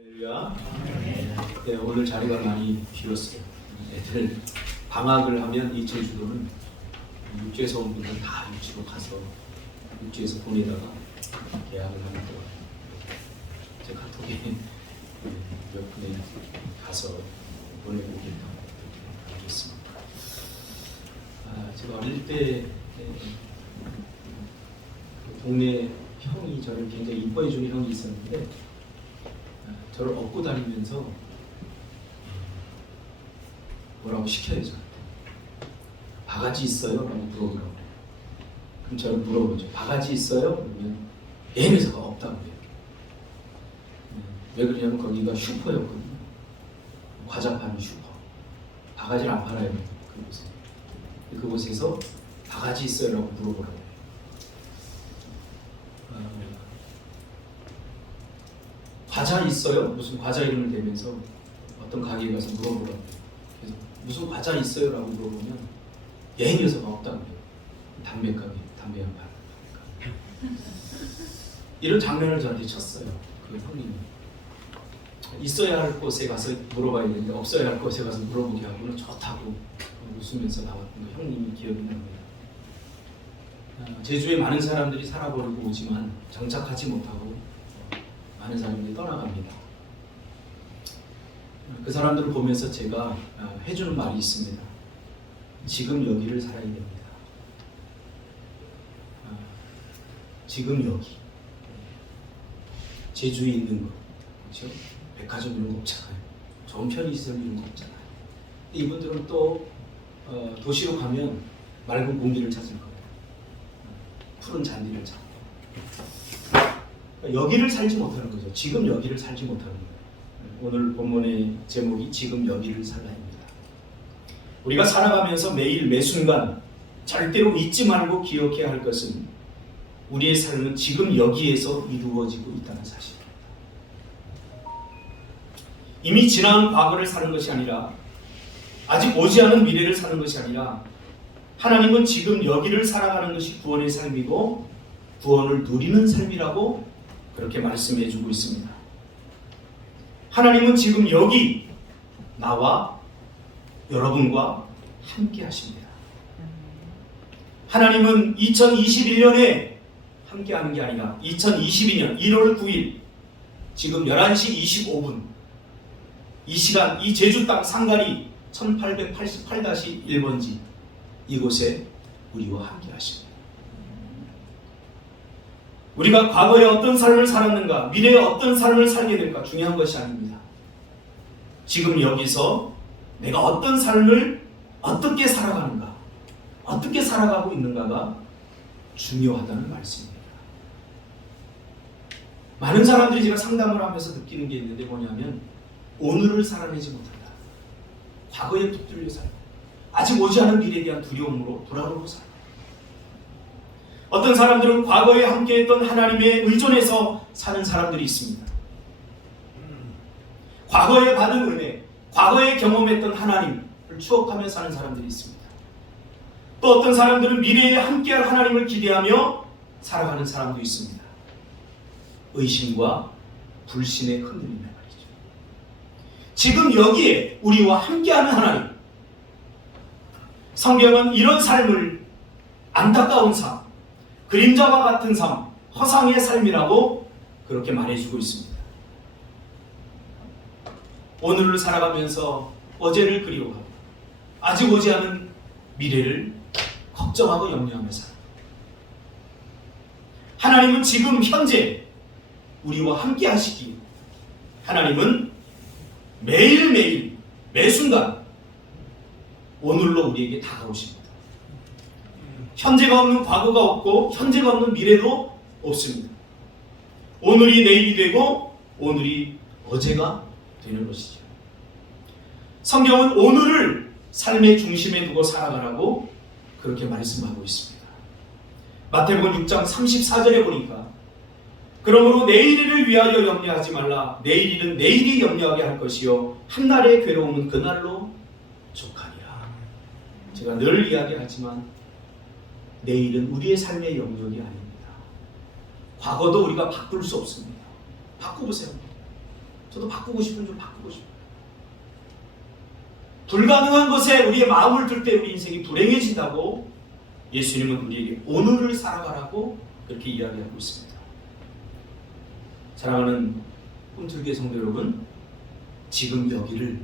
할렐루야. 네, 오늘 자리가 많이 비었어요. 애들 방학을 하면 이 제주도는 육지에서 온 분들 다 육지로 가서 육지에서 보내다가 계약을 하는 거. 제 카톡에 몇 분에 가서 보내고 오겠다고 알고 있습니다. 제가 어릴 때 동네 형이 저를 굉장히 이뻐해 주는 형이 있었는데 저를 업고 다니면서 뭐라고 시켜요. 저한테 바가지 있어요? 라고 물어보라고 그래요. 그럼 저는 물어보죠. 바가지 있어요? 그러면 애매서가 없다고 해요. 왜 그러냐면 거기가 슈퍼였거든요. 과자 파는 슈퍼. 바가지를 안 팔아요. 그곳에. 그곳에서 바가지 있어요? 라고 물어보라고 해요. 과자 있어요? 무슨 과자 이름을 대면서 어떤 가게에 가서 물어보라고 해요. 그래서 무슨 과자 있어요? 라고 물어보면 얘 녀석아 없다고 해요. 담배 가게, 담배 안 파는. 이런 장난을 저한테 쳤어요. 그 형님이. 있어야 할 곳에 가서 물어봐야 되는데 없어야 할 곳에 가서 물어보게 하고는 좋다고 웃으면서 나왔던 그 형님이 기억이 납니다. 제주에 많은 사람들이 살아버리고 오지만 정착하지 못하고 많은 사람들이 떠나갑니다. 그 사람들을 보면서 제가 해주는 말이 있습니다. 지금 여기를 살아야 됩니다. 지금 여기. 제주에 있는 거. 그렇죠? 백화점 이런 거 없잖아요. 좋은 편의시설 이런 거 없잖아요. 이분들은 또 도시로 가면 맑은 공기를 찾을 거예요. 푸른 잔디를 찾고. 여기를 살지 못하는 거죠. 지금 여기를 살지 못하는 거예요. 오늘 본문의 제목이 지금 여기를 살라입니다. 우리가 살아가면서 매일 매순간 절대로 잊지 말고 기억해야 할 것은 우리의 삶은 지금 여기에서 이루어지고 있다는 사실입니다. 이미 지난 과거를 사는 것이 아니라 아직 오지 않은 미래를 사는 것이 아니라 하나님은 지금 여기를 살아가는 것이 구원의 삶이고 구원을 누리는 삶이라고 그렇게 말씀해 주고 있습니다. 하나님은 지금 여기 나와 여러분과 함께 하십니다. 하나님은 2021년에 함께 하는 게 아니라 2022년 1월 9일 지금 11시 25분 이 시간 이 제주 땅 상가리 1888-1번지 이곳에 우리와 함께 하십니다. 우리가 과거에 어떤 삶을 살았는가, 미래에 어떤 삶을 살게 될까 중요한 것이 아닙니다. 지금 여기서 내가 어떤 삶을 어떻게 살아가는가, 어떻게 살아가고 있는가가 중요하다는 말씀입니다. 많은 사람들이 제가 상담을 하면서 느끼는 게 있는데 뭐냐면 오늘을 살아내지 못한다. 과거에 붙들려 살고 아직 오지 않은 미래에 대한 두려움으로 돌아오고 살고 어떤 사람들은 과거에 함께했던 하나님에 의존해서 사는 사람들이 있습니다. 과거에 받은 은혜, 과거에 경험했던 하나님을 추억하며 사는 사람들이 있습니다. 또 어떤 사람들은 미래에 함께할 하나님을 기대하며 살아가는 사람도 있습니다. 의심과 불신에 흔들리며 말이죠. 지금 여기에 우리와 함께하는 하나님, 성경은 이런 삶을 안타까운 삶, 그림자와 같은 삶, 허상의 삶이라고 그렇게 말해주고 있습니다. 오늘을 살아가면서 어제를 그리워하고 아직 오지 않은 미래를 걱정하고 염려하며 살아. 하나님은 지금 현재 우리와 함께 하시기에 하나님은 매일매일 매순간 오늘로 우리에게 다가오십니다. 현재가 없는 과거가 없고 현재가 없는 미래도 없습니다. 오늘이 내일이 되고 오늘이 어제가 되는 것이죠. 성경은 오늘을 삶의 중심에 두고 살아가라고 그렇게 말씀하고 있습니다. 마태복음 6장 34절에 보니까 그러므로 내일을 위하여 염려하지 말라. 내일 일은 내일이 염려하게 할 것이요 한날의 괴로움은 그날로 족하니라. 제가 늘 이야기하지만 내일은 우리의 삶의 영역이 아닙니다. 과거도 우리가 바꿀 수 없습니다. 바꿔보세요. 저도 바꾸고 싶은 좀 바꾸고 싶어요. 불가능한 것에 우리의 마음을 둘 때 우리 인생이 불행해진다고 예수님은 우리에게 오늘을 살아가라고 그렇게 이야기하고 있습니다. 사랑하는 꿈틀교회 성도 여러분, 지금 여기를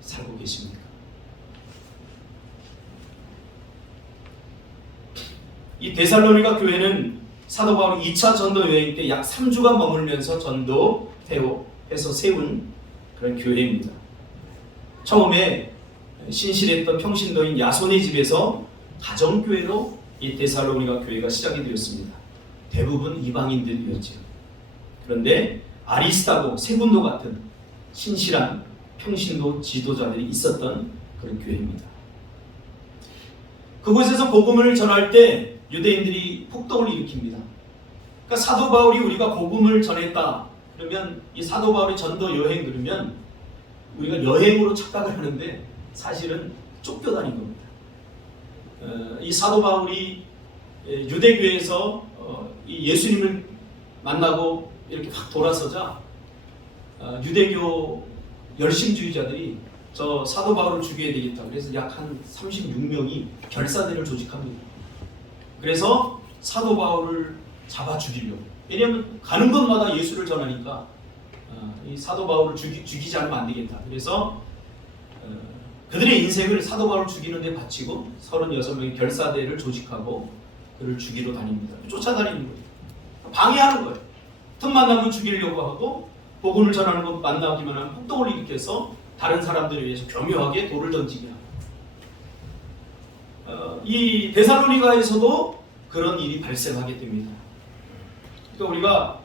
살고 계십니까? 이 데살로니가 교회는 사도 바울이 2차 전도 여행 때 약 3주간 머물면서 전도해서 세운 그런 교회입니다. 처음에 신실했던 평신도인 야손의 집에서 가정교회로 이 데살로니가 교회가 시작이 되었습니다. 대부분 이방인들이었죠. 그런데 아리스타고 세분도 같은 신실한 평신도 지도자들이 있었던 그런 교회입니다. 그곳에서 복음을 전할 때 유대인들이 폭동을 일으킵니다. 그러니까 사도 바울이 우리가 복음을 전했다 그러면 이 사도 바울의 전도 여행 그러면 우리가 여행으로 착각을 하는데 사실은 쫓겨다닌 겁니다. 이 사도 바울이 유대교에서 이 예수님을 만나고 이렇게 확 돌아서자 유대교 열심주의자들이 저 사도 바울을 죽여야 되겠다. 그래서 약 한 36명이 결사대를 조직합니다. 그래서 사도 바울을 잡아 죽이려고. 왜냐하면 가는 곳마다 예수를 전하니까 이 사도 바울을 죽이지 않으면 안 되겠다. 그래서 그들의 인생을 사도 바울을 죽이는 데 바치고 36명의 결사대를 조직하고 그를 죽이러 다닙니다. 쫓아다니는 거예요. 방해하는 거예요. 틈만 나면 죽이려고 하고 복음을 전하는 것 만나기만 하면 폭동을 일으켜서 다른 사람들에 의해서 교묘하게 돌을 던지게 하고 이 데살로니가에서도 그런 일이 발생하게 됩니다. 그러니까 우리가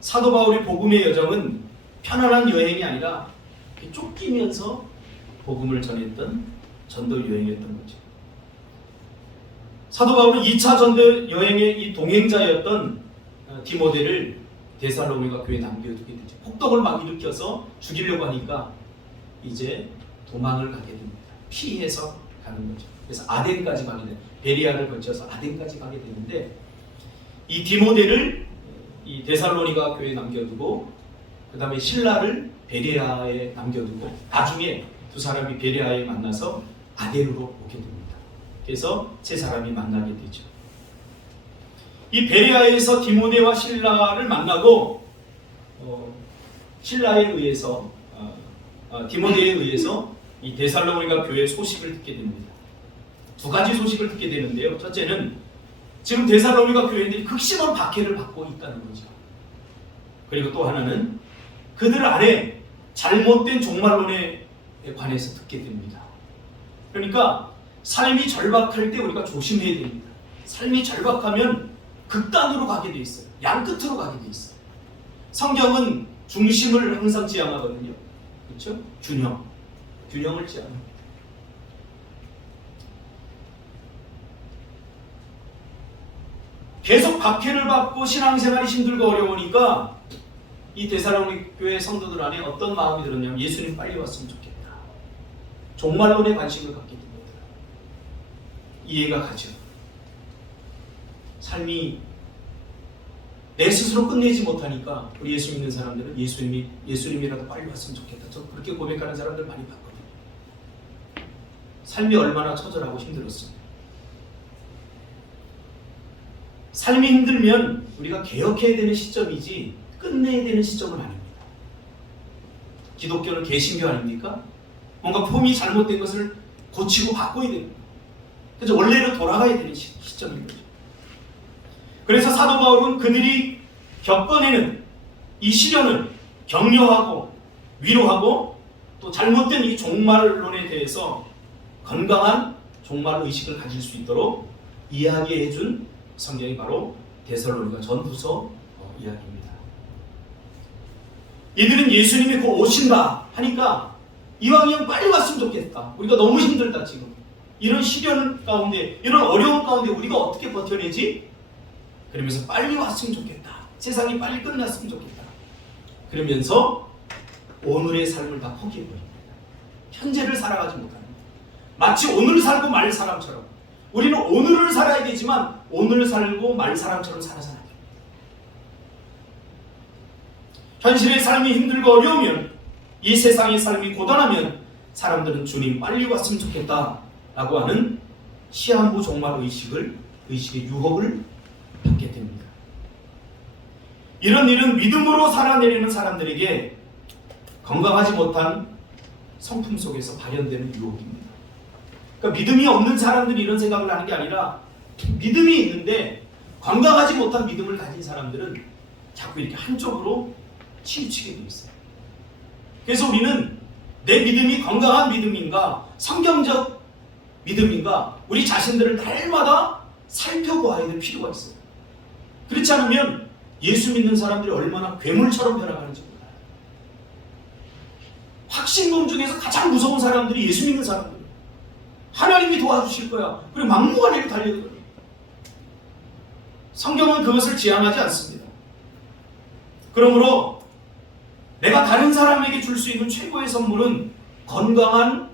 사도 바울의 복음의 여정은 편안한 여행이 아니라 쫓기면서 복음을 전했던 전도 여행이었던 거죠. 사도 바울은 2차 전도 여행의 이 동행자였던 디모데를 데살로니가 교회에 남겨두게 되죠. 폭동을 막 일으켜서 죽이려고 하니까 이제 도망을 가게 됩니다. 피해서 가는 거죠. 그래서 아덴까지 가게 돼요. 베리아를 거쳐서 아덴까지 가게 되는데 이 디모데를 이 데살로니가 교회에 남겨두고 그 다음에 신라를 베레아에 남겨두고 나중에 두 사람이 베레아에 만나서 아덴으로 오게 됩니다. 그래서 세 사람이 만나게 되죠. 이 베레아에서 디모데와 신라를 만나고 신라에 의해서 디모데에 의해서 이 데살로니가 교회 소식을 듣게 됩니다. 두 가지 소식을 듣게 되는데요. 첫째는 지금 데살로니가 교회들이 극심한 박해를 받고 있다는 거죠. 그리고 또 하나는 그들 안에 잘못된 종말론에 관해서 듣게 됩니다. 그러니까 삶이 절박할 때 우리가 조심해야 됩니다. 삶이 절박하면 극단으로 가게 돼 있어요. 양끝으로 가게 돼 있어요. 성경은 중심을 항상 지향하거든요. 그렇죠? 균형을 지향합니다. 계속 박해를 받고 신앙생활이 힘들고 어려우니까 이 데살로니가 교회 성도들 안에 어떤 마음이 들었냐면 예수님 빨리 왔으면 좋겠다. 종말론에 관심을 갖게 됩니다. 이해가 가죠. 삶이 내 스스로 끝내지 못하니까 우리 예수 믿는 사람들은 예수님이라도 빨리 왔으면 좋겠다. 저 그렇게 고백하는 사람들 많이 봤거든요. 삶이 얼마나 처절하고 힘들었어요. 삶이 힘들면 우리가 개혁해야 되는 시점이지 끝내야 되는 시점은 아닙니다. 기독교는 개신교 아닙니까? 뭔가 폼이 잘못된 것을 고치고 바꿔야 됩니다. 그래서 원래로 돌아가야 되는 시점인 거죠. 그래서 사도 바울은 그들이 겪어내는 이 시련을 격려하고 위로하고 또 잘못된 이 종말론에 대해서 건강한 종말 의식을 가질 수 있도록 이야기해 준 성경이 바로 데살로니가 전후서 이야기입니다. 이들은 예수님이 곧 오신다 하니까 이왕이면 빨리 왔으면 좋겠다. 우리가 너무 힘들다 지금. 이런 시련 가운데, 이런 어려운 가운데 우리가 어떻게 버텨내지? 그러면서 빨리 왔으면 좋겠다. 세상이 빨리 끝났으면 좋겠다. 그러면서 오늘의 삶을 다 포기해버립니다. 현재를 살아가지 못하는 거예요. 마치 오늘 살고 말 사람처럼. 우리는 오늘을 살아야 되지만 오늘 살고 말 사람처럼 살아서는 안 됩니다. 현실의 삶이 힘들고 어려우면, 이 세상의 삶이 고단하면 사람들은 주님 빨리 왔으면 좋겠다라고 하는 시한부 종말 의식의 유혹을 받게 됩니다. 이런 일은 믿음으로 살아내려는 사람들에게 건강하지 못한 성품 속에서 발현되는 유혹입니다. 그러니까 믿음이 없는 사람들이 이런 생각을 하는 게 아니라, 믿음이 있는데 건강하지 못한 믿음을 가진 사람들은 자꾸 이렇게 한쪽으로 치우치게 되어 있어요. 그래서 우리는 내 믿음이 건강한 믿음인가, 성경적 믿음인가, 우리 자신들을 날마다 살펴보아야 될 필요가 있어요. 그렇지 않으면 예수 믿는 사람들이 얼마나 괴물처럼 변화가는지 몰라요. 확신범 중에서 가장 무서운 사람들이 예수 믿는 사람들이에요. 하나님이 도와주실 거야. 그리고 막무가내로 달려들어요. 성경은 그것을 지향하지 않습니다. 그러므로 내가 다른 사람에게 줄 수 있는 최고의 선물은 건강한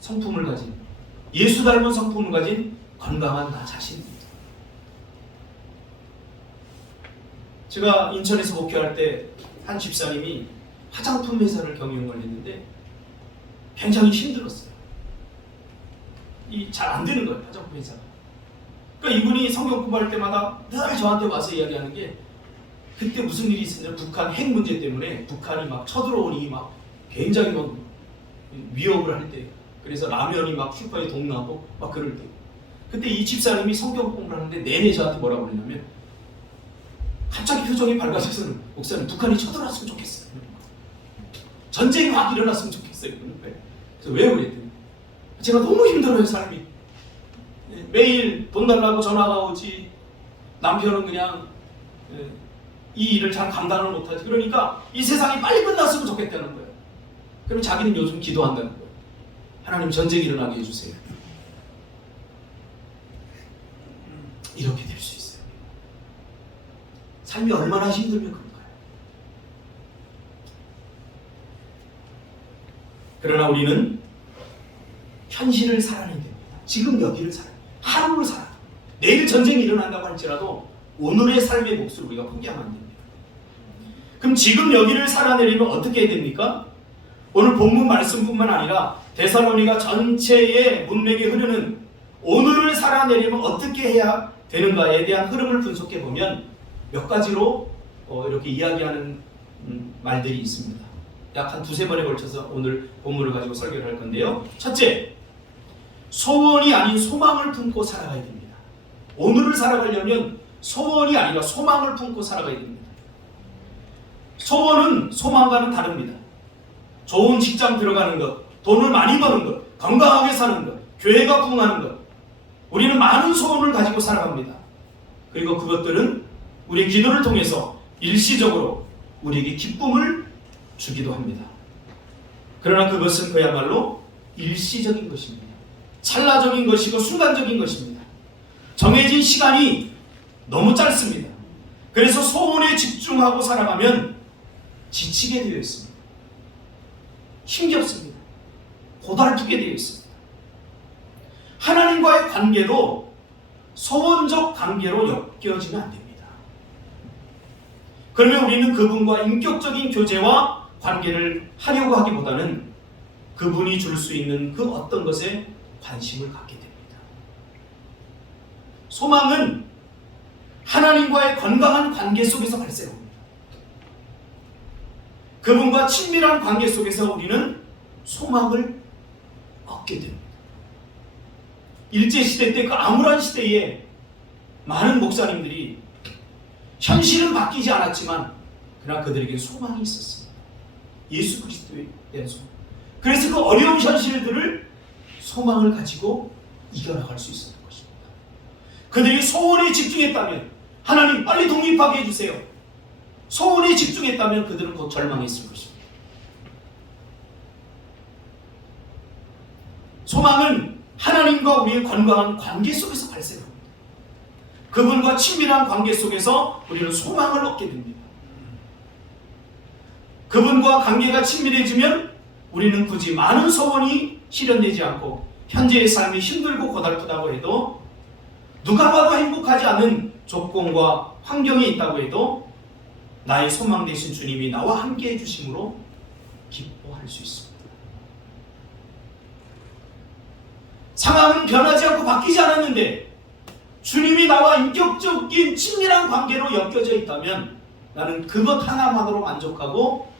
성품을 가진, 예수 닮은 성품을 가진 건강한 나 자신입니다. 제가 인천에서 목회할 때 한 집사님이 화장품 회사를 경영을 했는데 굉장히 힘들었어요. 잘 안 되는 거예요, 화장품 회사가. 그러니까 이분이 성경 공부할 때마다 늘 저한테 와서 이야기하는 게, 그때 무슨 일이 있었냐면 북한 핵 문제 때문에 북한이 막 쳐들어오니 막 굉장히 막 위협을 할 때, 그래서 라면이 막 슈퍼에 동나고 막 그럴 때, 그때 이 집사님이 성경 공부를 하는데 내내 저한테 뭐라고 그러냐면, 갑자기 표정이 밝아져서는, 목사님 북한이 쳐들어왔으면 좋겠어요, 전쟁이 확 일어났으면 좋겠어요. 그래서 왜 그랬더니, 제가 너무 힘들어요, 삶이. 매일 돈 달라고 전화가 오지, 남편은 그냥 이 일을 잘 감당을 못하지. 그러니까 이 세상이 빨리 끝났으면 좋겠다는 거예요. 그럼 자기는 요즘 기도한다는 거예요. 하나님 전쟁이 일어나게 해주세요. 이렇게 될 수 있어요. 삶이 얼마나 힘들면 그런가요? 그러나 우리는 현실을 살아내야 됩니다. 지금 여기를 살아야 됩니다. 하루를 살아야 됩니다. 내일 전쟁이 일어난다고 할지라도 오늘의 삶의 몫을 우리가 포기하면 안 됩니다. 그럼 지금 여기를 살아내려면 어떻게 해야 됩니까? 오늘 본문 말씀뿐만 아니라 데살로니가 전체의 문맥에 흐르는 오늘을 살아내려면 어떻게 해야 되는가에 대한 흐름을 분석해 보면 몇 가지로 이렇게 이야기하는 말들이 있습니다. 약 한 두세 번에 걸쳐서 오늘 본문을 가지고 설교를 할 건데요. 첫째, 소원이 아닌 소망을 품고 살아가야 됩니다. 오늘을 살아가려면 소원이 아니라 소망을 품고 살아가야 됩니다. 소원은 소망과는 다릅니다. 좋은 직장 들어가는 것, 돈을 많이 버는 것, 건강하게 사는 것, 교회가 부흥하는 것, 우리는 많은 소원을 가지고 살아갑니다. 그리고 그것들은 우리의 기도를 통해서 일시적으로 우리에게 기쁨을 주기도 합니다. 그러나 그것은 그야말로 일시적인 것입니다. 찰나적인 것이고 순간적인 것입니다. 정해진 시간이 너무 짧습니다. 그래서 소원에 집중하고 살아가면 지치게 되어 있습니다. 힘겹습니다. 고달프게 되어 있습니다. 하나님과의 관계도 소원적 관계로 엮여지면 안 됩니다. 그러면 우리는 그분과 인격적인 교제와 관계를 하려고 하기보다는 그분이 줄 수 있는 그 어떤 것에 관심을 갖게 됩니다. 소망은 하나님과의 건강한 관계 속에서 발생합니다. 그분과 친밀한 관계 속에서 우리는 소망을 얻게 됩니다. 일제시대 때 그 암울한 시대에 많은 목사님들이 현실은 바뀌지 않았지만 그러나 그들에게 소망이 있었습니다. 예수 그리스도에 대한 소망. 그래서 그 어려운 현실들을 소망을 가지고 이겨나갈 수 있었던 것입니다. 그들이 소원에 집중했다면 하나님 빨리 독립하게 해주세요. 소원에 집중했다면 그들은 곧 절망했을 것입니다. 소망은 하나님과 우리의 건강한 관계 속에서 발생합니다. 그분과 친밀한 관계 속에서 우리는 소망을 얻게 됩니다. 그분과 관계가 친밀해지면 우리는 굳이 많은 소원이 실현되지 않고 현재의 삶이 힘들고 고달프다고 해도 누가 봐도 행복하지 않은 조건과 환경이 있다고 해도 나의 소망 되신 주님이 나와 함께 해주심으로 기뻐할 수 있습니다. 상황은 변하지 않고 바뀌지 않았는데 주님이 나와 인격적인 친밀한 관계로 엮여져 있다면 나는 그것 하나만으로 만족하고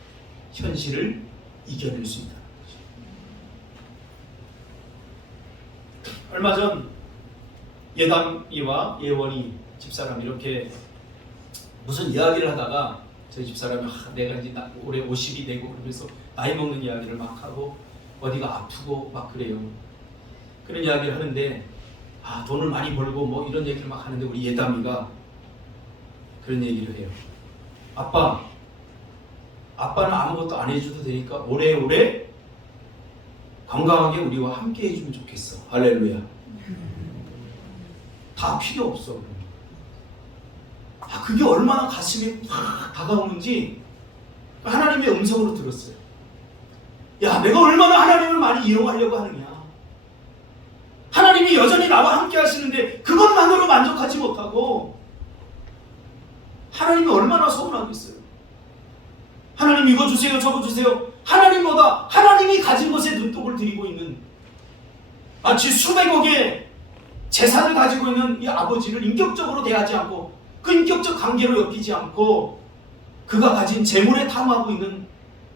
현실을 이겨낼 수 있다는 거죠. 얼마 전 예담이와 예원이 집사람이 이렇게 무슨 이야기를 하다가 저희 집사람이 내가 이제 올해 50이 되고 그러면서 나이 먹는 이야기를 막 하고 어디가 아프고 막 그래요. 그런 이야기를 하는데 돈을 많이 벌고 뭐 이런 얘기를 막 하는데 우리 예담이가 그런 얘기를 해요. 아빠는 아무것도 안 해줘도 되니까 오래오래 건강하게 우리와 함께 해주면 좋겠어. 할렐루야. 다 필요 없어. 그게 얼마나 가슴에 팍 다가오는지 하나님의 음성으로 들었어요. 야, 내가 얼마나 하나님을 많이 이용하려고 하느냐. 하나님이 여전히 나와 함께 하시는데 그것만으로 만족하지 못하고 하나님이 얼마나 서운하겠어요. 하나님 이거 주세요 저거 주세요. 하나님보다 하나님이 가진 것에 눈독을 들이고 있는 마치 수백억의 재산을 가지고 있는 이 아버지를 인격적으로 대하지 않고 그 인격적 관계로 엮이지 않고 그가 가진 재물에 탐하고 있는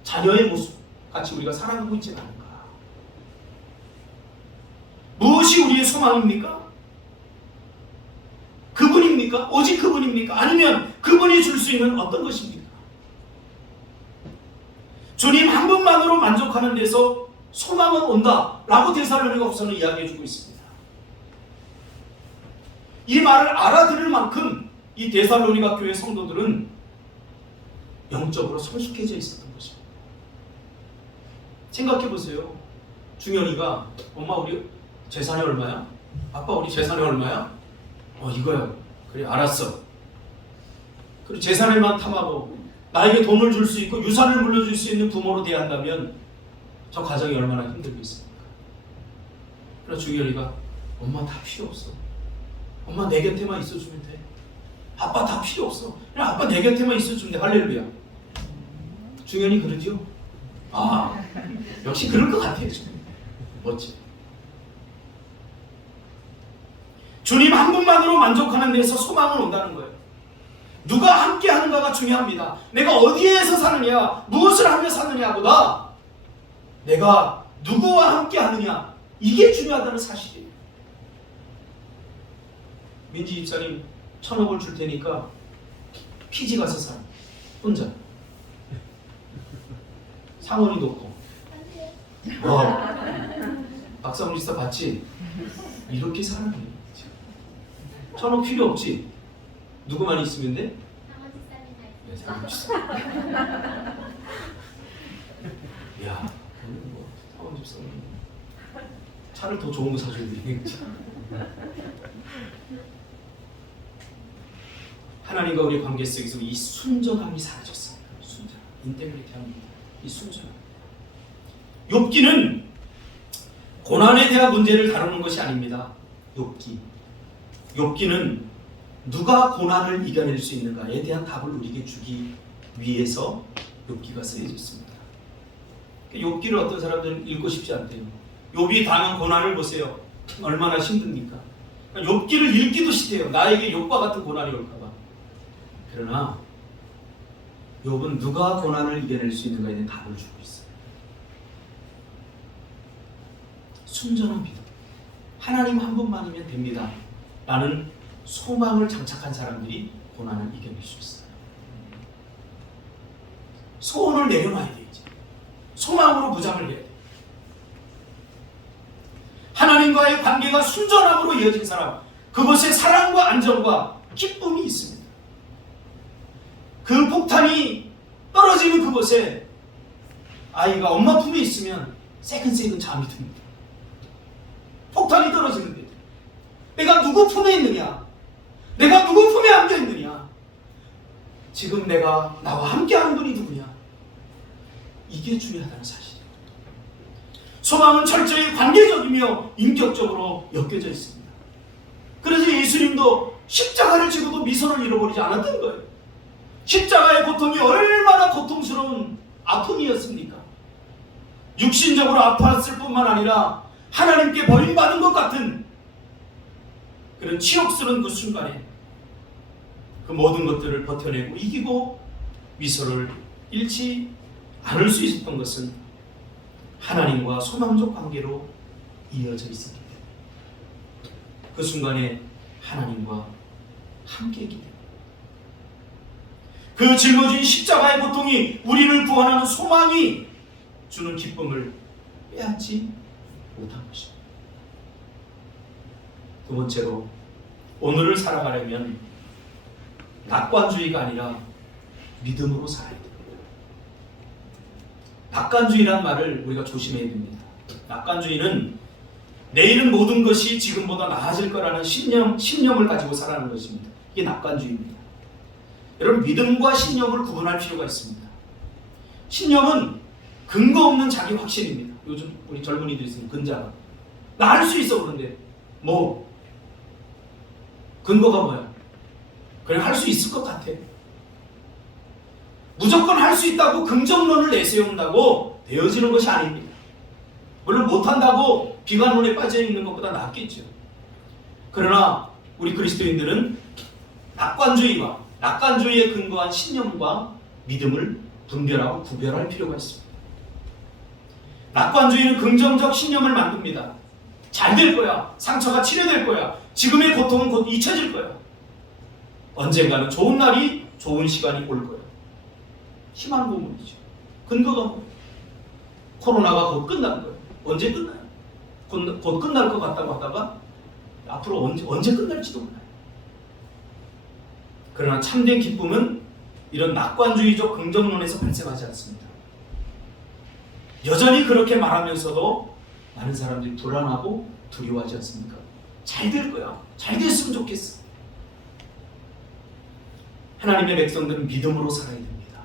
자녀의 모습 같이 우리가 살아가고 있지는 않은가. 무엇이 우리의 소망입니까? 그분입니까? 오직 그분입니까? 아니면 그분이 줄 수 있는 어떤 것입니까? 주님 한 분만으로 만족하는 데서 소망은 온다 라고 데살로니가후서는 이야기해주고 있습니다. 이 말을 알아들을 만큼 이 데살로니가 교회 성도들은 영적으로 성숙해져 있었던 것입니다. 생각해보세요. 중현이가 엄마 우리 재산이 얼마야? 아빠 우리 재산이 얼마야? 이거야. 그래 알았어. 그리고 재산에만 탐하고 나에게 돈을 줄 수 있고 유산을 물려줄 수 있는 부모로 대한다면 저 가정이 얼마나 힘들겠습니까? 그래서 중현이가 엄마 다 필요 없어. 엄마 내 곁에만 있어주면 돼. 아빠 다 필요 없어. 그냥 아빠 내 곁에만 있어주면 돼. 할렐루야. 중현이 그러죠? 역시 그럴 것 같아요. 멋지. 주님 한 분만으로 만족하는 데서 소망은 온다는 거예요. 누가 함께 하는가가 중요합니다. 내가 어디에서 사느냐, 무엇을 하며 사느냐보다 내가 누구와 함께 하느냐, 이게 중요하다는 사실이에요. 민지 집사님 1,000억을 줄 테니까 피지 가서 살아. 혼자. 상원이 놓고. 박상훈 집사 봤지? 이렇게 사는 거예요. 1,000억 필요 없지? 누구만 있으면 돼? 상원 집사님. 야, 상원 집사님 차를 더 좋은 거 사줘야 되겠지. 하나님과 우리 관계 속에서 이 순전함이 사라졌습니다. 순전함, 인테그리티합니다. 이 순전함. 욥기는 고난에 대한 문제를 다루는 것이 아닙니다. 욥기는 누가 고난을 이겨낼 수 있는가에 대한 답을 우리에게 주기 위해서 욥기가 쓰여졌습니다. 욥기를 어떤 사람들은 읽고 싶지 않대요. 욥이 당한 고난을 보세요. 얼마나 힘듭니까? 욥기를 읽기도 싫대요. 나에게 욥과 같은 고난이 올까봐. 그러나 욥은 누가 고난을 이겨낼 수 있는가에 대한 답을 주고 있어요. 순전한 믿음. 하나님 한 분만이면 됩니다. 라는 소망을 장착한 사람들이 고난을 이겨낼 수 있어요. 소원을 내려놔야 돼. 이제 소망으로 무장을 해야 돼. 하나님과의 관계가 순전함으로 이어진 사람, 그것에 사랑과 안정과 기쁨이 있습니다. 그 폭탄이 떨어지는 그곳에 아이가 엄마 품에 있으면 새근새근 잠이 듭니다. 폭탄이 떨어지는데 내가 누구 품에 있느냐? 내가 누구 품에 안겨 있느냐? 지금 내가 나와 함께하는 분이 누구냐? 이게 중요하다는 사실이에요. 소망은 철저히 관계적이며 인격적으로 엮여져 있습니다. 그래서 예수님도 십자가를 지고도 미선을 잃어버리지 않았던 거예요. 십자가의 고통이 얼마나 고통스러운 아픔이었습니까? 육신적으로 아팠을 뿐만 아니라 하나님께 버림받은 것 같은 그런 치욕스러운 그 순간에 그 모든 것들을 버텨내고 이기고 미소를 잃지 않을 수 있었던 것은 하나님과 소망적 관계로 이어져 있었기 때문에 그 순간에 하나님과 함께했기 때문에 그 짊어진 십자가의 고통이 우리를 구원하는 소망이 주는 기쁨을 빼앗지 못한 것입니다. 두 번째로 오늘을 살아가려면 낙관주의가 아니라 믿음으로 살아야 됩니다. 낙관주의란 말을 우리가 조심해야 됩니다. 낙관주의는 내일은 모든 것이 지금보다 나아질 거라는 신념을 가지고 살아가는 것입니다. 이게 낙관주의입니다. 여러분, 믿음과 신념을 구분할 필요가 있습니다. 신념은 근거 없는 자기 확신입니다. 요즘 우리 젊은이들이 쓰는 근자가 나 할 수 있어. 그런데 뭐 근거가 뭐야? 그냥 할 수 있을 것 같아. 무조건 할 수 있다고 긍정론을 내세운다고 되어지는 것이 아닙니다. 물론 못한다고 비관론에 빠져 있는 것보다 낫겠죠. 그러나 우리 그리스도인들은 낙관주의에 근거한 신념과 믿음을 분별하고 구별할 필요가 있습니다. 낙관주의는 긍정적 신념을 만듭니다. 잘 될 거야. 상처가 치료될 거야. 지금의 고통은 곧 잊혀질 거야. 언젠가는 좋은 날이, 좋은 시간이 올 거야. 희망 고문이죠. 근거가 뭐예요? 코로나가 곧 끝날 거예요. 언제 끝나요? 곧 끝날 것 같다고 하다가 앞으로 언제 끝날지도 몰라요. 그러나 참된 기쁨은 이런 낙관주의적 긍정론에서 발생하지 않습니다. 여전히 그렇게 말하면서도 많은 사람들이 불안하고 두려워하지 않습니까? 잘 될 거야. 잘 됐으면 좋겠어. 하나님의 백성들은 믿음으로 살아야 됩니다.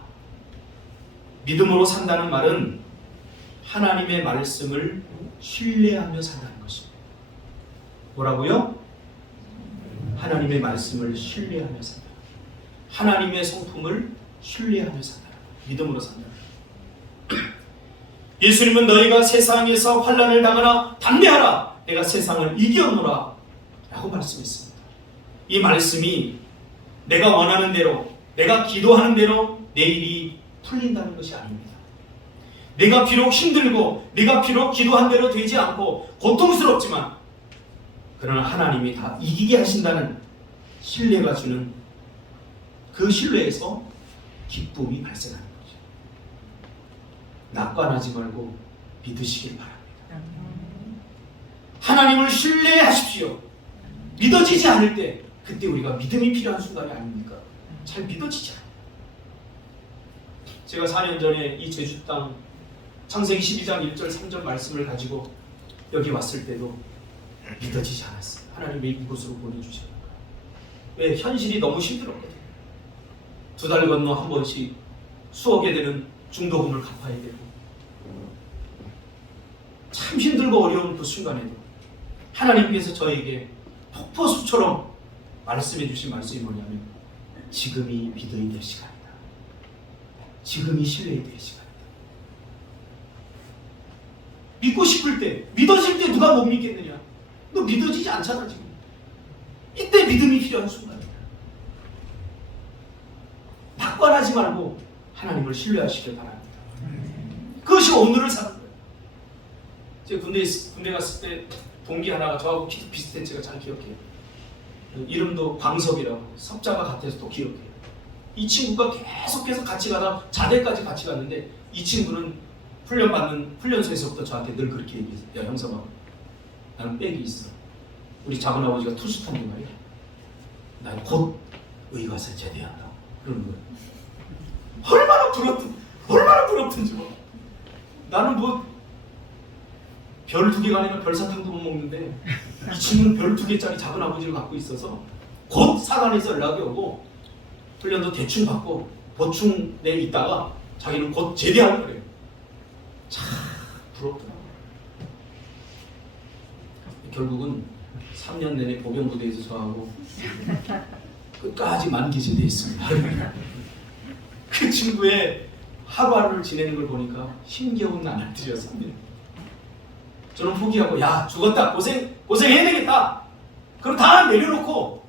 믿음으로 산다는 말은 하나님의 말씀을 신뢰하며 산다는 것입니다. 뭐라고요? 하나님의 말씀을 신뢰하며 산다. 하나님의 성품을 신뢰하며 산다. 믿음으로 산다. 예수님은 너희가 세상에서 환난을 당하나 담대하라. 내가 세상을 이겼노라 라고 말씀했습니다. 이 말씀이 내가 원하는 대로, 내가 기도하는 대로 내 일이 풀린다는 것이 아닙니다. 내가 비록 힘들고 내가 비록 기도한 대로 되지 않고 고통스럽지만 그러나 하나님이 다 이기게 하신다는 신뢰가 주는 그 신뢰에서 기쁨이 발생하는 거죠. 낙관하지 말고 믿으시길 바랍니다. 하나님을 신뢰하십시오. 믿어지지 않을 때 그때 우리가 믿음이 필요한 순간이 아닙니까? 잘 믿어지지 않아요. 제가 4년 전에 이 제주 땅 창세기 12장 1절 3절 말씀을 가지고 여기 왔을 때도 믿어지지 않았어요. 하나님 왜 이곳으로 보내주셨는가? 왜? 현실이 너무 힘들었거든요. 2달 건너 한 번씩 수억에 되는 중도금을 갚아야 되고 참 힘들고 어려운 그 순간에도 하나님께서 저에게 폭포수처럼 말씀해 주신 말씀이 뭐냐면 지금이 믿어야 될 시간이다. 지금이 신뢰해야 될 시간이다. 믿고 싶을 때, 믿어질 때 누가 못 믿겠느냐? 너 믿어지지 않잖아 지금. 이때 믿음이 필요한 순간이다. 낙관하지 말고 하나님을 신뢰하시길 바랍니다. 그것이 오늘을 사는 거예요. 제가 군대 갔을 때 동기 하나가 저하고 키도 비슷해. 제가 잘 기억해요. 이름도 광석이라고, 석자가 같아서 또 기억해요. 이 친구가 계속해서 같이 가다 자대까지 같이 갔는데 이 친구는 훈련받는 훈련소에서부터 저한테 늘 그렇게 얘기했어요. 야 형사가, 나는 백이 있어. 우리 작은아버지가 투수탄데 말이야. 난 곧 의과서 제대한다. 그러는 거예요. 얼마나 부럽든지 뭐. 나는 뭐 별 2개가 아니라 별사탕도 못 먹는데 이 친구는 별 2개짜리 작은 아버지를 갖고 있어서 곧 사관에서 연락이 오고 훈련도 대충 받고 보충내에 있다가 자기는 곧 제대할 거래요. 참 부럽더라고요. 결국은 3년 내내 보병부대에서 저하고 끝까지 만기제되어 있습니다. 그 친구의 하루하루를 지내는 걸 보니까 힘겨운 나날들이었어. 3년. 저는 포기하고 야 죽었다 고생해야 되겠다. 그럼 다 내려놓고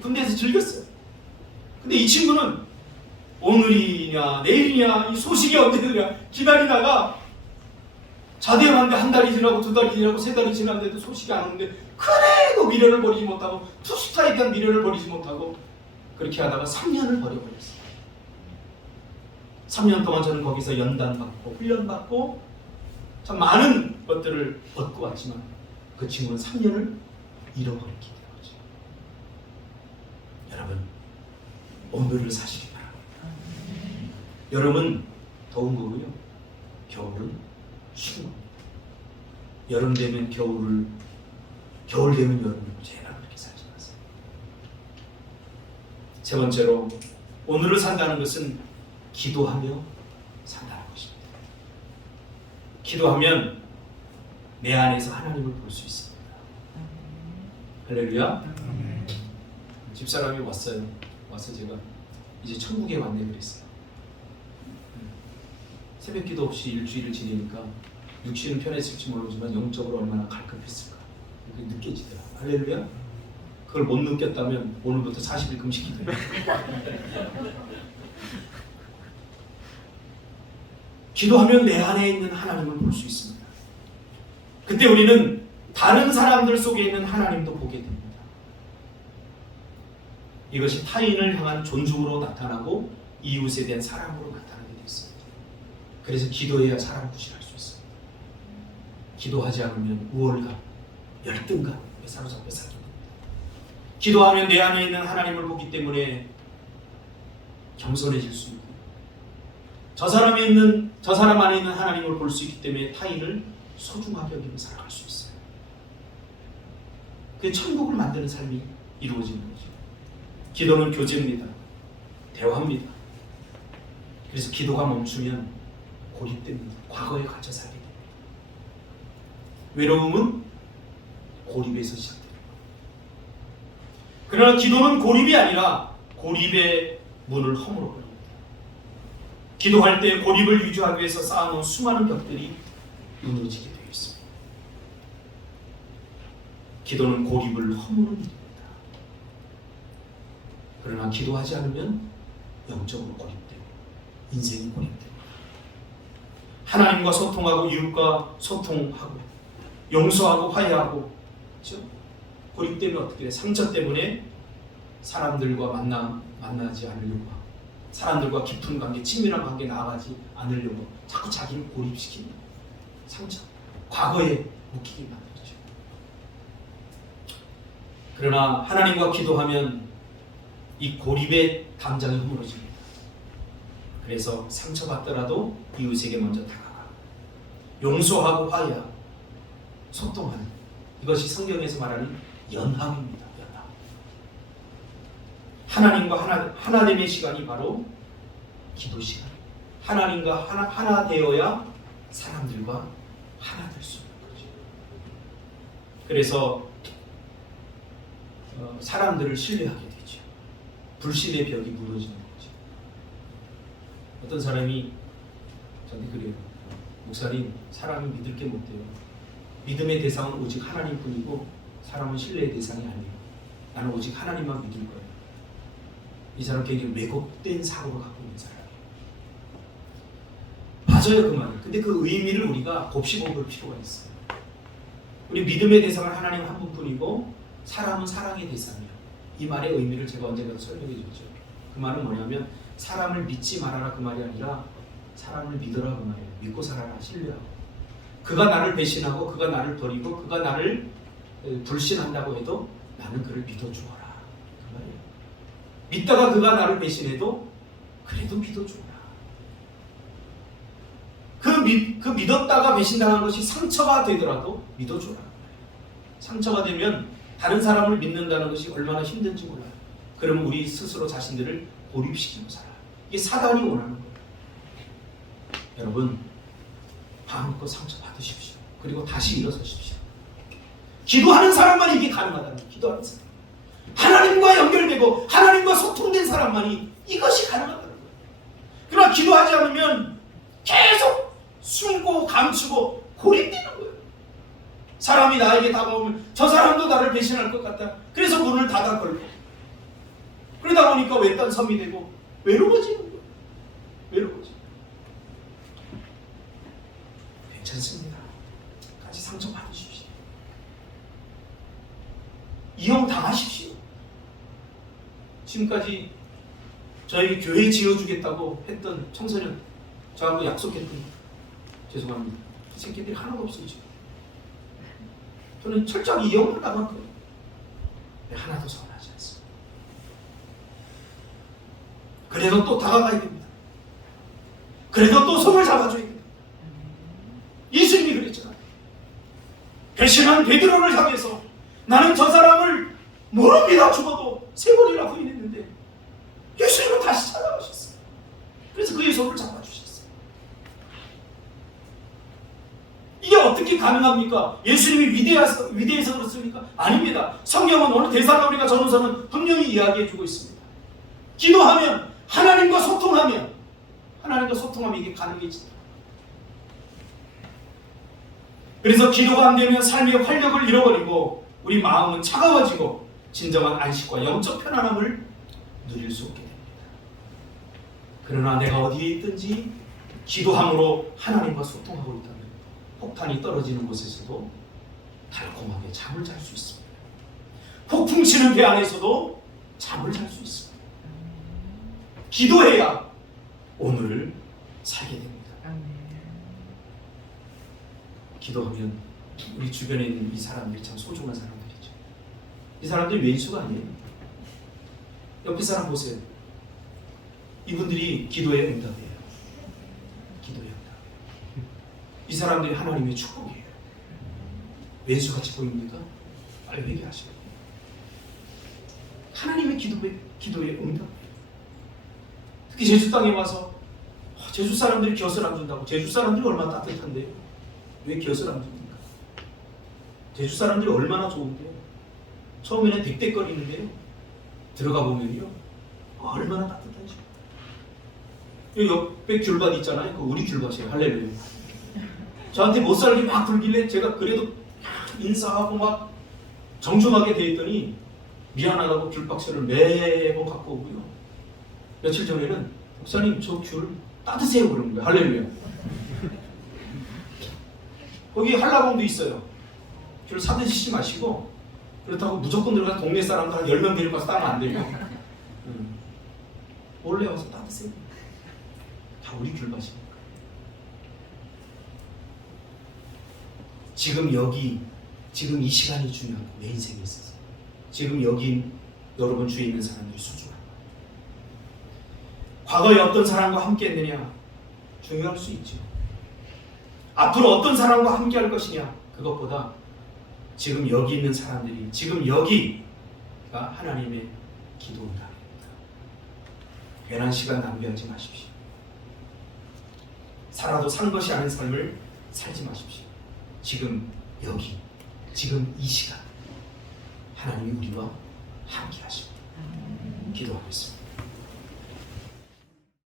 군대에서 즐겼어요. 근데 이 친구는 오늘이냐 내일이냐 이 소식이 언제 되냐 기다리다가 자대하는데 한 달이 지나고 두 달이 지나고 세 달이 지났는데도 소식이 안 오는데 그래도 미련을 버리지 못하고 투스타에 대한 미련을 버리지 못하고 그렇게 하다가 3년을 버려버렸어요. 3년 동안 저는 거기서 연단받고 훈련받고 참 많은 것들을 얻고 왔지만 그 친구는 3년을 잃어버렸기 때문이죠. 여러분 오늘을 사시기 바랍니다. 여름은 더운 거고요. 겨울은 추운 겁니다. 여름 되면 겨울 되면 여름을 제발 그렇게 살지 마세요. 세 번째로 오늘을 산다는 것은 기도하며 산다는 것입니다. 기도하면 내 안에서 하나님을 볼 수 있습니다. 할렐루야. 집사람이 왔어요. 와서 제가 이제 천국에 왔네 그랬어요. 새벽 기도 없이 일주일을 지내니까 육신은 편했을지 모르지만 영적으로 얼마나 갈급했을까 그게 느껴지더라. 할렐루야. 그걸 못 느꼈다면 오늘부터 40일 금식 기도해요. 기도하면 내 안에 있는 하나님을 볼 수 있습니다. 그때 우리는 다른 사람들 속에 있는 하나님도 보게 됩니다. 이것이 타인을 향한 존중으로 나타나고 이웃에 대한 사랑으로 나타나게 됐습니다. 그래서 기도해야 사람 구실할 수 있습니다. 기도하지 않으면 우월감, 열등감에 사로잡혀 살게 됩니다. 기도하면 내 안에 있는 하나님을 보기 때문에 겸손해질 수 있고 저 사람 안에 있는 하나님을 볼 수 있기 때문에 타인을 소중하게 여기며 살아갈 수 있어요. 그게 천국을 만드는 삶이 이루어지는 거죠. 기도는 교제입니다. 대화입니다. 그래서 기도가 멈추면 고립됩니다. 과거에 갇혀 살게 됩니다. 외로움은 고립에서 시작됩니다. 그러나 기도는 고립이 아니라 고립의 문을 허물어 버립니다. 기도할 때 고립을 유지하기 위해서 쌓아놓은 수많은 벽들이 무너지게 되어 있습니다. 기도는 고립을 허무는 일입니다. 그러나 기도하지 않으면 영적으로 고립되고 인생이 고립됩니다. 하나님과 소통하고 이웃과 소통하고 용서하고 화해하고 그렇죠? 고립되면 어떻게 돼? 상처 때문에 사람들과 만나지 않으려고 하고 사람들과 깊은 관계, 친밀한 관계 나아가지 않으려고 자꾸 자기를 고립시키는 상처, 과거에 묵히게 만들죠. 그러나 하나님과 기도하면 이 고립의 담장이 허물어집니다. 그래서 상처받더라도 이웃에게 먼저 다가가 용서하고 화해하고 소통하는 이것이 성경에서 말하는 연합입니다. 연합. 하나님과 하나됨의 시간이 바로 기도 시간. 하나님과 하나 되어야 사람들과 하나 될 수 있는 거죠. 그래서 사람들을 신뢰하게 되죠. 불신의 벽이 무너지는 거죠. 어떤 사람이 저한테 그래요. 목사님, 사람이 믿을 게 못 돼요. 믿음의 대상은 오직 하나님뿐이고 사람은 신뢰의 대상이 아니에요. 나는 오직 하나님만 믿을 거예요. 이 사람 굉장히 왜곡된 사고를 갖고 있는 사람이에요. 맞아요, 그 말은. 근데 그 의미를 우리가 곱씹어볼 필요가 있어요. 우리 믿음의 대상은 하나님 한 분뿐이고 사람은 사랑의 대상이에요. 이 말의 의미를 제가 언젠가 설명해 줬죠. 그 말은 뭐냐면 사람을 믿지 말아라 그 말이 아니라 사람을 믿어라 그 말이에요. 믿고 살아라, 신뢰하고. 그가 나를 배신하고 그가 나를 버리고 그가 나를 불신한다고 해도 나는 그를 믿어주어라 그 말이에요. 믿다가 그가 나를 배신해도 그래도 믿어주어라. 그 믿었다가 배신당한 것이 상처가 되더라도 믿어주어라. 상처가 되면 다른 사람을 믿는다는 것이 얼마나 힘든지 몰라요. 그러면 우리 스스로 자신들을 고립시키고 살아요. 이게 사단이 원하는 거예요. 여러분, 마음껏 상처 받으십시오. 그리고 다시 일어서십시오. 기도하는 사람만이 이게 가능하다는 거예요. 기도하는 사람. 하나님과 연결되고 하나님과 소통된 사람만이 이것이 가능하다는 거예요. 그럼 내가 기도하지 않으면 계속 숨고 감추고 고립되는 거예요. 사람이 나에게 다가오면 저 사람도 나를 배신할 것 같다. 그래서 문을 닫아 걸고 그러다 보니까 외딴 섬이 되고 외로워지는 거예요. 외로워지고. 괜찮습니다. 같이 상처받으십시오. 이용 당하십시오. 지금까지 저희 교회 지어주겠다고 했던 청소년 저하고 약속했던 죄송합니다. 이 새끼들이 하나도 없어요. 지금. 저는 철저하게 이용을 당한 거예요. 하나도 서운하지 않습니다. 그래도 또 다가가야 됩니다. 그래도 또 손을 잡아줘야 됩니다. 예수님이 그랬잖아요. 배신한 베드로를 향해서 나는 저 사람을 모릅니다. 죽어도 세 번이나 부인했는데 예수님은 다시 찾아가셨어요. 그래서 그의 손을 잡아주셨어요. 이게 어떻게 가능합니까? 예수님이 위대해서 그렇습니까? 아닙니다. 성경은 오늘 데살로니가 전후서는 분명히 이야기해주고 있습니다. 기도하면 하나님과 소통하면 이게 가능해진다. 그래서 기도가 안 되면 삶의 활력을 잃어버리고 우리 마음은 차가워지고 진정한 안식과 영적 편안함을 누릴 수 없게 됩니다. 그러나 내가 어디에 있든지 기도함으로 하나님과 소통하고 있다면 폭탄이 떨어지는 곳에서도 달콤하게 잠을 잘 수 있습니다. 폭풍 치는 배 안에서도 잠을 잘 수 있습니다. 기도해야 오늘을 살게 됩니다. 기도하면 우리 주변에 있는 이 사람들이 참 소중한 사람들이죠. 이 사람들이 왼수가 아니에요. 옆에 사람 보세요. 이분들이 기도의 응답이에요. 기도의 응답. 이 사람들이 하나님의 축복이에요. 왼수같이 보입니까? 빨리 회개하셔야 돼요. 하나님의 기도의 응답이에요. 특히 제주 땅에 와서 제주 사람들이 곁을 안 준다고. 제주 사람들이 얼마나 따뜻한데요. 왜 곁을 안 줍니까? 제주 사람들이 얼마나 좋은데요. 처음에는 뎁뎁거리는데요. 들어가 보면요. 얼마나 따뜻하죠. 이 옆에 귤밭 있잖아요. 그 우리 귤밭이에요. 할렐루야. 저한테 못 살게 막 굴길래 제가 그래도 인사하고 막 정중하게 돼 있더니 미안하다고 귤박스를 매번 갖고 오고요. 며칠 전에는 목사님 저 귤 따드세요 그러는 거예요. 할렐루야. 거기 한라봉도 있어요. 귤 사드시지 마시고 그렇다고 무조건 들어가서 동네 사람들 한 10명 데리고 가서 따면 안 돼요. 몰래 와서 따드세요. 다 우리 귤밭이니까. 지금 여기 지금 이 시간이 중요하고 내 인생에 있어서 지금 여기 여러분 주위에 있는 사람들이 소중한 거예요. 과거에 어떤 사람과 함께 했느냐 중요할 수 있죠. 앞으로 어떤 사람과 함께 할 것이냐 그것보다 지금 여기 있는 사람들이 지금 여기가 하나님의 기도입니다. 괜한 시간 낭비하지 마십시오. 살아도 산 것이 아닌 삶을 살지 마십시오. 지금 여기 지금 이 시간 하나님이 우리와 함께 하십니다. 기도하겠습니다.